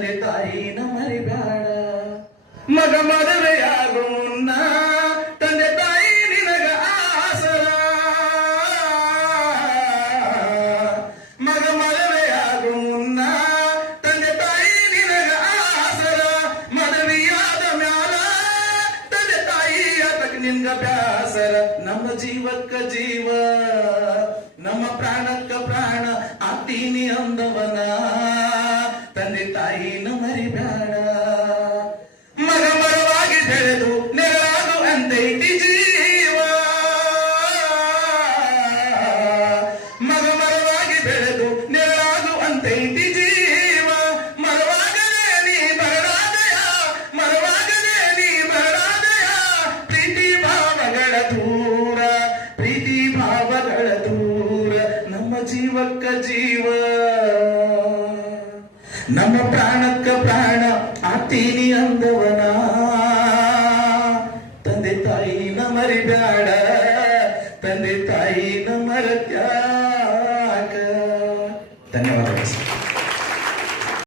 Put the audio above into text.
ತಂದೆ ತಾಯಿನ ಮರಿಬೇಡ. ಮಗ ಮದುವೆಯಾಗು ಮುನ್ನ ತಂದೆ ತಾಯಿ ನಿನಗ ಆಸರ. ಮಗ ಮದುವೆಯಾಗು ಮುನ್ನ ತಂದೆ ತಾಯಿ ನಿನಗ ಆಸರ. ಮದುವೆಯಾದ ಮ್ಯಾಲ ತಂದೆ ತಾಯಿ ಅದಕ್ಕೆ ನಿನ್ಗ ಬ್ಯಾಸರ. ನಮ್ಮ ಜೀವಕ್ಕ ಜೀವ ನಮ್ಮ ಪ್ರಾಣಕ್ಕ ಪ್ರಾಣ ಆಗ್ತೀನಿ ಅಂದವನ ತಂದೆ ತಾಯಿನ ಮರಿಬೇಡ. ಮಗ ಮರವಾಗಿ ಬೆಳೆದು ನೆರಳಾಗು ಅಂತೈತಿ ಜೀವ. ಮಗ ಮರವಾಗಿ ಬೆಳೆದು ನೆರಳಾಗು ಅಂತೈತಿ ಜೀವ. ಮರವಾಗದೆ ನೀ ಬರಡಾದಯ, ಮರವಾಗದೆ ನೀ ಬರಡಾದಯ. ಪ್ರೀತಿ ಭಾವಗಳ ದೂರ, ಪ್ರೀತಿ ಭಾವಗಳ ದೂರ. ನಮ್ಮ ಜೀವಕ್ಕ ಜೀವ ನಮ್ಮ ಪ್ರಾಣಕ್ಕ ಪ್ರಾಣ ಆಗ್ತೀನಿ ಅಂದವನ ತಂದೆ ತಾಯಿನ ಮರಿಬೇಡ. ತಂದೆ ತಾಯಿನ ಮರತ್ಯ